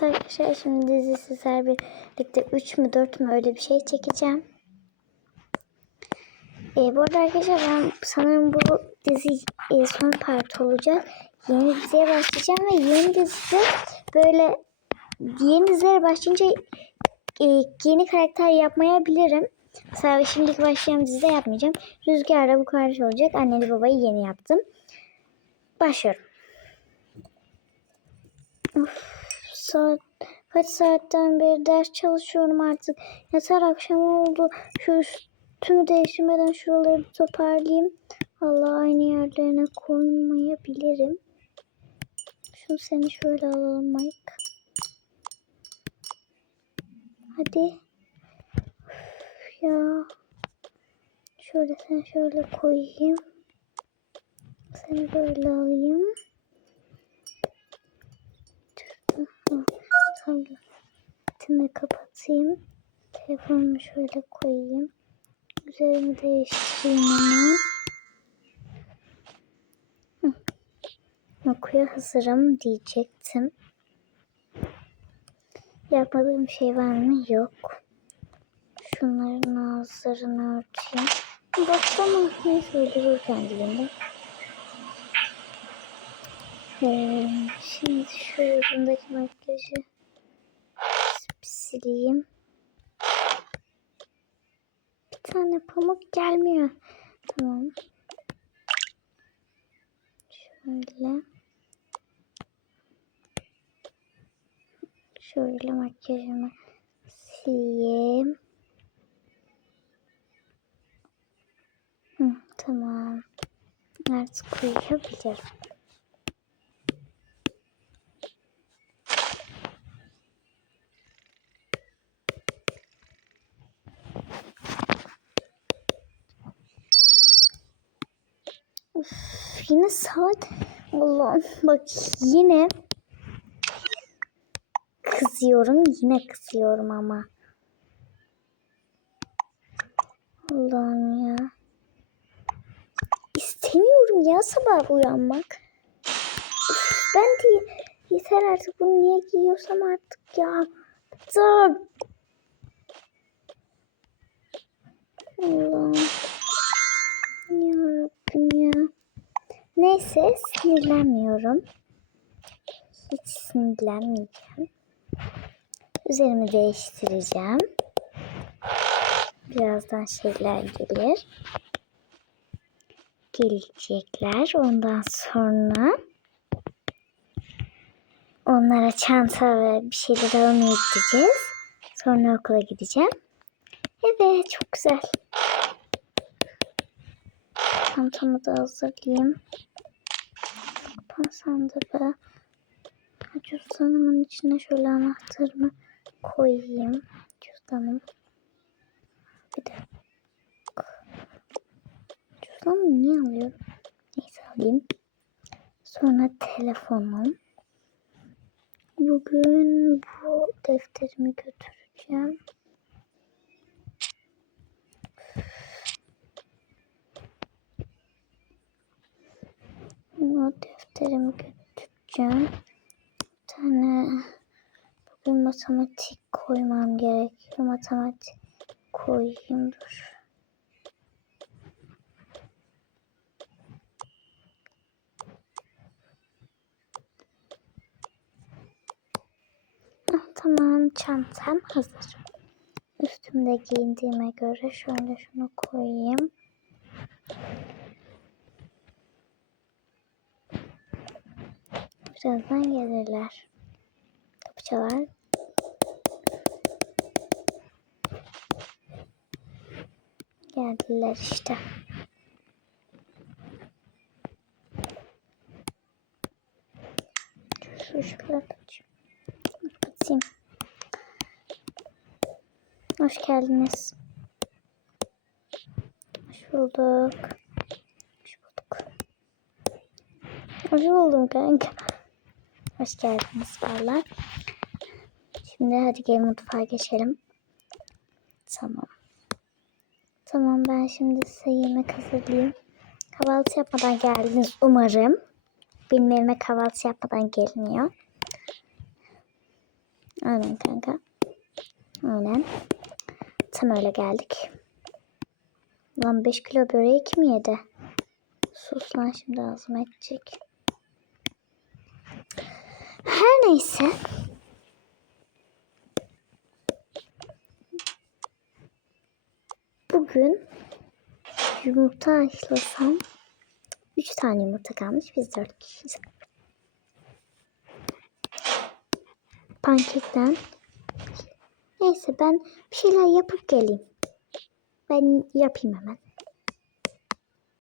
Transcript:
Arkadaşlar şimdi dizi sizler birlikte 3 mü 4 mü öyle bir şey çekeceğim. Ee, bu arada arkadaşlar ben sanırım bu dizi e, son part olacak. Yeni diziye başlayacağım ve yeni dizide böyle yeni dizilere başlayınca e, yeni karakter yapmayabilirim. Mesela şimdiki başlayan dizide yapmayacağım. Rüzgar'da bu kardeş olacak. Anneli babayı yeni yaptım. Başlıyorum. Of, saat kaç saatten beri ders çalışıyorum artık. Yeter akşam oldu. Şu üstümü değiştirmeden şuraları bir toparlayayım. Allah aynı yerlerine koymayabilirim. Şunu seni şöyle alalım Mike. Hadi. Üf ya. Şöyle sen şöyle koyayım. Seni böyle alayım. Tabletimi kapatayım. Telefonumu şöyle koyayım. Üzerimi değiştireyim hemen. Okuya hazırım diyecektim. Yapmadığım şey var mı? Yok. Şunların ağızlarını örteyim. Mı? Neyse öldürür kendiliğinden. Ee, şimdi şu yüzündeki makyajı sileyim. Bir tane pamuk gelmiyor. Tamam. Şöyle. Şöyle makyajımı sileyim. Hı, tamam. Artık uyuyabilirim. Uf, yine saat. Allah'ım bak yine kızıyorum. Yine kızıyorum ama. Allah'ım ya. İstemiyorum ya sabah uyanmak. Üf, ben de yeter artık bunu niye giyiyorsam artık ya. Bıktım. Allah'ım. Neyse sinirlenmiyorum. Hiç sinirlenmeyeceğim. Üzerimi değiştireceğim. Birazdan şeyler gelir. Gelecekler. Ondan sonra onlara çanta ve bir şeyler almaya gideceğiz. Sonra okula gideceğim. Evet çok güzel. Çantamı da hazırlayayım. Be. Cüzdanımın içine şöyle anahtarımı koyayım. Cüzdanım. Bir de cüzdanımı niye alıyorum? Neyse alayım. Sonra telefonum. Bugün bu defterimi götüreceğim. O defterimi götüreceğim. Bir tane bugün matematik koymam gerekiyor. Matematik koyayım dur. Ah, tamam çantam hazır. Üstümde giyindiğime göre şöyle şunu koyayım. Birazdan gelirler. Kapı çalar. Geldiler işte. Şu ışıkları açayım. Kapatayım. Hoş geldiniz. Hoş bulduk. Hoş bulduk. Hoş buldum kanka. Hoş geldiniz valla. Şimdi hadi gelin mutfağa geçelim. Tamam. Tamam ben şimdi size yemek hazırlayayım. Kahvaltı yapmadan geldiniz umarım. Benim evime kahvaltı yapmadan geliniyor. Aynen kanka. Aynen. Tam öyle geldik. Lan 5 kilo böreği kim yedi? Sus lan şimdi ağzıma edecek. Neyse. Bugün yumurta haşlasam 3 tane yumurta kalmış. Biz 4 kişiyiz. Pankekten. Neyse ben bir şeyler yapıp geleyim. Ben yapayım hemen.